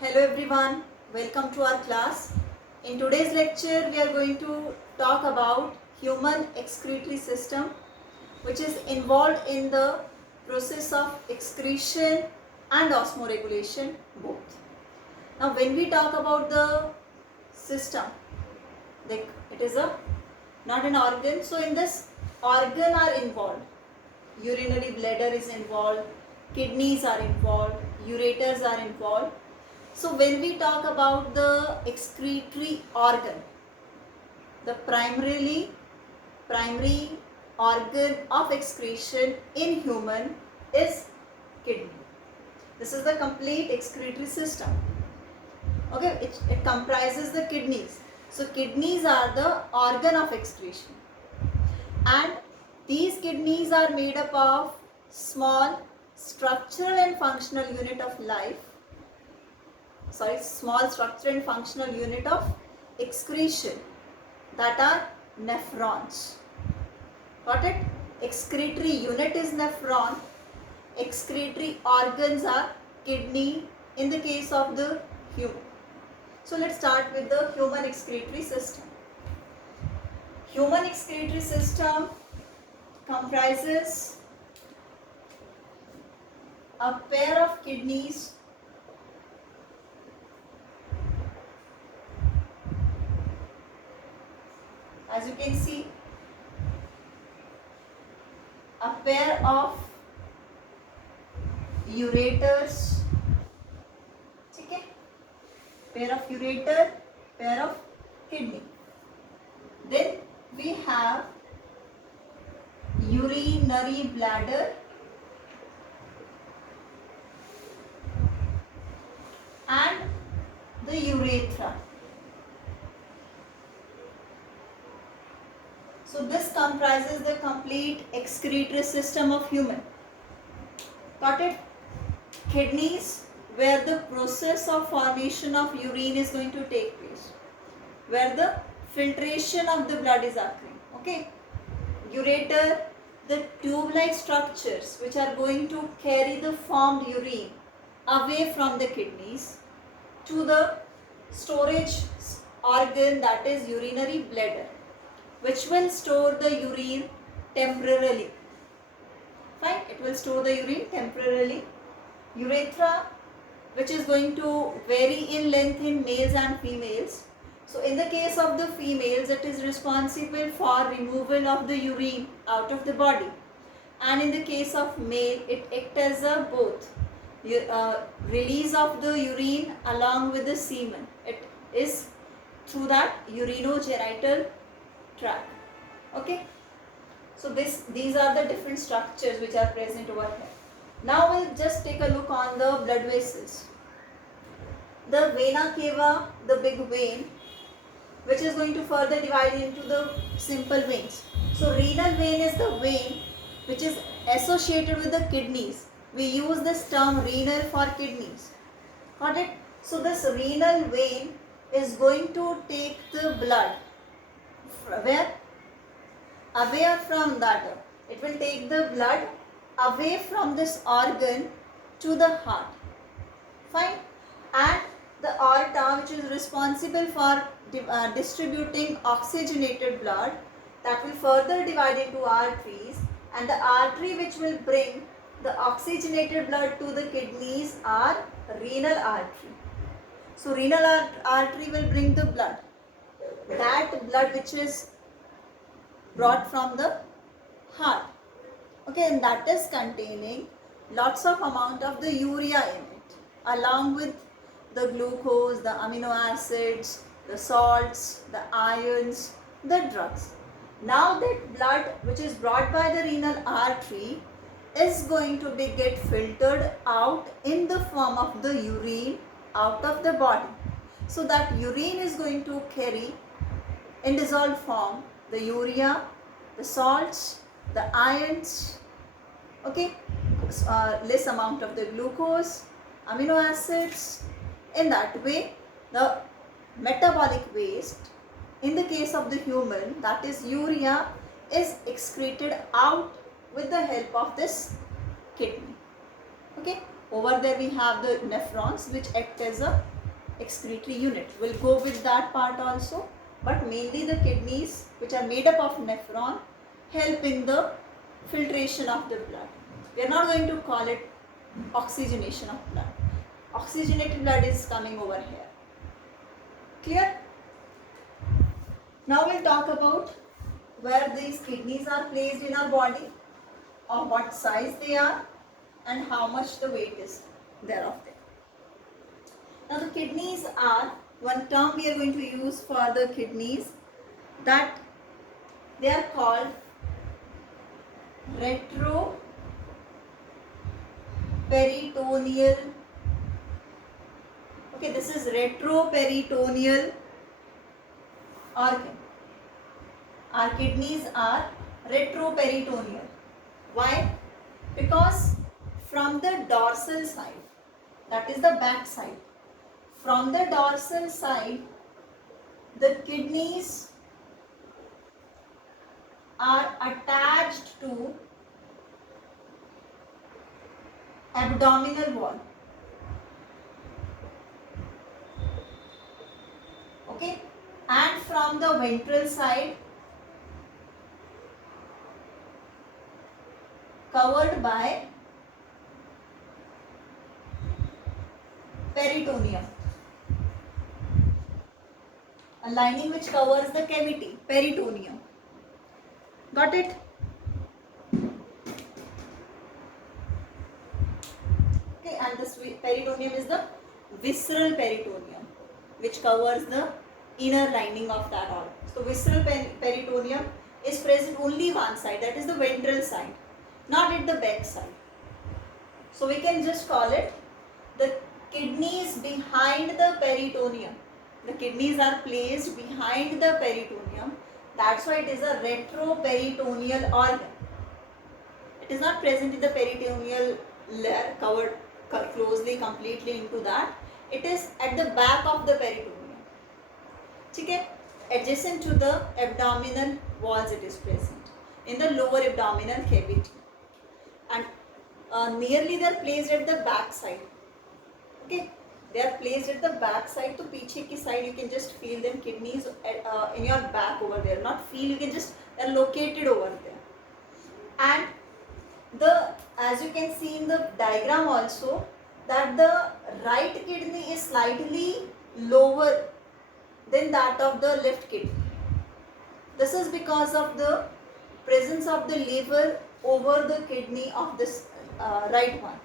Hello everyone, welcome to our class. In today's lecture, we are going to talk about human excretory system, which is involved in the process of excretion and osmoregulation both. Now, when we talk about the system, like it is not an organ. So, in this organ are involved. Urinary bladder is involved, kidneys are involved, ureters are involved. So when we talk about the excretory organ, the primary organ of excretion in human is kidney. This is the complete excretory system. Okay, it comprises the kidneys. So kidneys are the organ of excretion, and these kidneys are made up of small structural and functional unit of life. Small structure and functional unit of excretion, that are nephrons. Got it? Excretory unit is nephron. Excretory organs are kidney in the case of the human. So let's start with the human excretory system. Human excretory system comprises a pair of kidneys as you can see, a pair of ureters, okay? Pair of ureter, pair of kidney. Then we have urinary bladder and the urethra. So this comprises the complete excretory system of human. Got it? Kidneys, where the process of formation of urine is going to take place, where the filtration of the blood is occurring. Okay. Ureter, the tube-like structures which are going to carry the formed urine away from the kidneys to the storage organ, that is urinary bladder, which will store the urine temporarily. Fine, it will store the urine temporarily. Urethra, which is going to vary in length in males and females. So in the case of the females, it is responsible for removal of the urine out of the body, and in the case of male, it acts as a both release of the urine along with the semen. It is through that urinogenital tract. Okay, so these are the different structures which are present over here. Now we'll just take a look on the blood vessels. The vena cava, the big vein, which is going to further divide into the simple veins. So renal vein is the vein which is associated with the kidneys. We use this term renal for kidneys. Got it? So this renal vein is going to take the blood where? Away from that. It will take the blood away from this organ to the heart. Fine. And the aorta, which is responsible for distributing oxygenated blood, that will further divide into arteries, and the artery which will bring the oxygenated blood to the kidneys are renal artery. So renal artery will bring the blood, that blood which is brought from the heart. Okay, and that is containing lots of amount of the urea in it, along with the glucose, the amino acids, the salts, the ions, the drugs. Now that blood which is brought by the renal artery is going to be get filtered out in the form of the urine out of the body. So that urine is going to carry in dissolved form the urea, the salts, the ions, okay, less amount of the glucose, amino acids. In that way, the metabolic waste in the case of the human, that is urea, is excreted out with the help of this kidney. Okay, Over there we have the nephrons which act as a excretory unit. We'll go with that part also, but mainly the kidneys, which are made up of nephron, help in the filtration of the blood. We are not going to call it oxygenation of blood. Oxygenated blood is coming over here. Clear? Now we'll talk about where these kidneys are placed in our body, of what size they are, and how much the weight is thereof them. Now the kidneys are one term we are going to use for the kidneys, that they are called retroperitoneal. Okay, this is retroperitoneal organ. Our kidneys are retroperitoneal. Why? Because from the dorsal side, that is the back side, from the dorsal side, the kidneys are attached to abdominal wall. Okay, and from the ventral side, covered by peritoneum, a lining which covers the cavity, peritoneum. Got it? Okay, and this peritoneum is the visceral peritoneum, which covers the inner lining of that organ. So visceral peritoneum is present only one side, that is the ventral side, not at the back side. So we can just call it the kidneys behind the peritoneum. The kidneys are placed behind the peritoneum. That's why it is a retroperitoneal organ. It is not present in the peritoneal layer, covered closely, completely into that. It is at the back of the peritoneum. Okay? Adjacent to the abdominal walls it is present, in the lower abdominal cavity. And nearly they are placed at the back side. Okay? They are placed at the back side. So पीछे की side you can just feel them kidneys in your back over there. Not feel, you can just, they are located over there. And the, as you can see in the diagram also, that the right kidney is slightly lower than that of the left kidney. This is because of the presence of the liver over the kidney of this right one.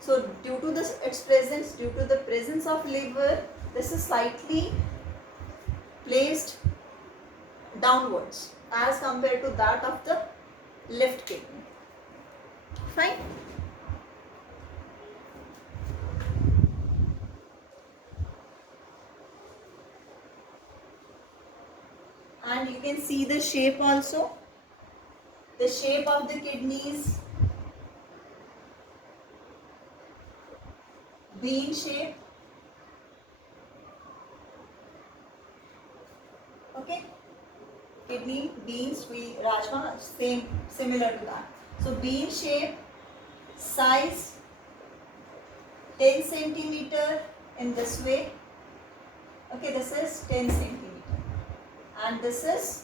So due to this, its presence, due to the presence of liver, this is slightly placed downwards as compared to that of the left kidney. Fine. And you can see the shape also. The shape of the kidneys, bean shape. Okay, kidney, beans, rajma, same, similar to that. So bean shape, size 10 centimeter in this way. Okay, this is 10 centimeter, and this is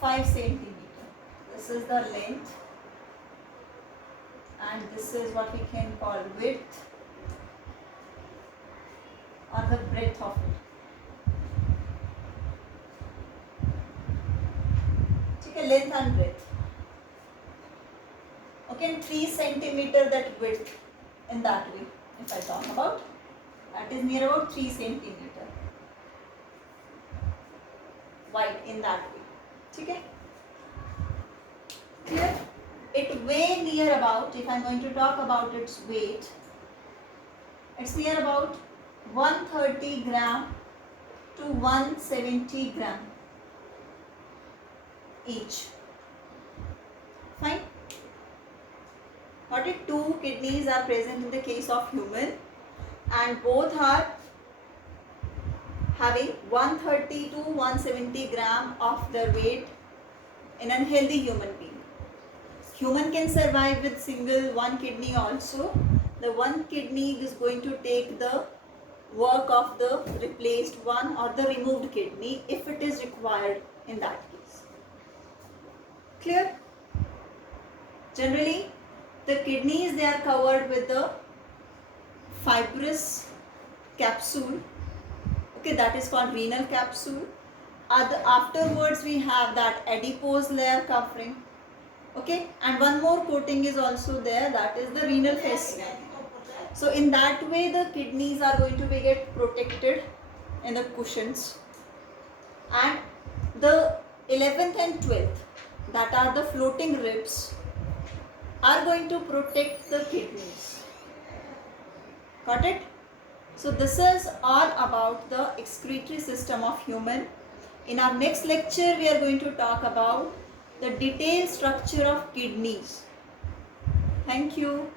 5 centimeter. This is the length, and this is what we can call width or the breadth of it. Okay, length and breadth. Okay, and 3 centimeter that width in that way. If I talk about, that is near about 3 centimeter wide in that way. Okay, clear? It weigh near about, if I am going to talk about its weight, it's near about 130 gram to 170 gram each. Fine. 42 kidneys are present in the case of human, and both are having 130 to 170 gram of their weight in a healthy human being. Human can survive with single one kidney also. The one kidney is going to take the work of the replaced one or the removed kidney if it is required in that case. Clear? Generally, the kidneys, they are covered with the fibrous capsule. Okay, that is called renal capsule. Afterwards, we have that adipose layer covering. Okay, and one more coating is also there, that is the renal fascia. So in that way, the kidneys are going to be get protected in the cushions, and the 11th and 12th, that are the floating ribs, are going to protect the kidneys. Got it? So this is all about the excretory system of human. In our next lecture, we are going to talk about the detailed structure of kidneys. Thank you.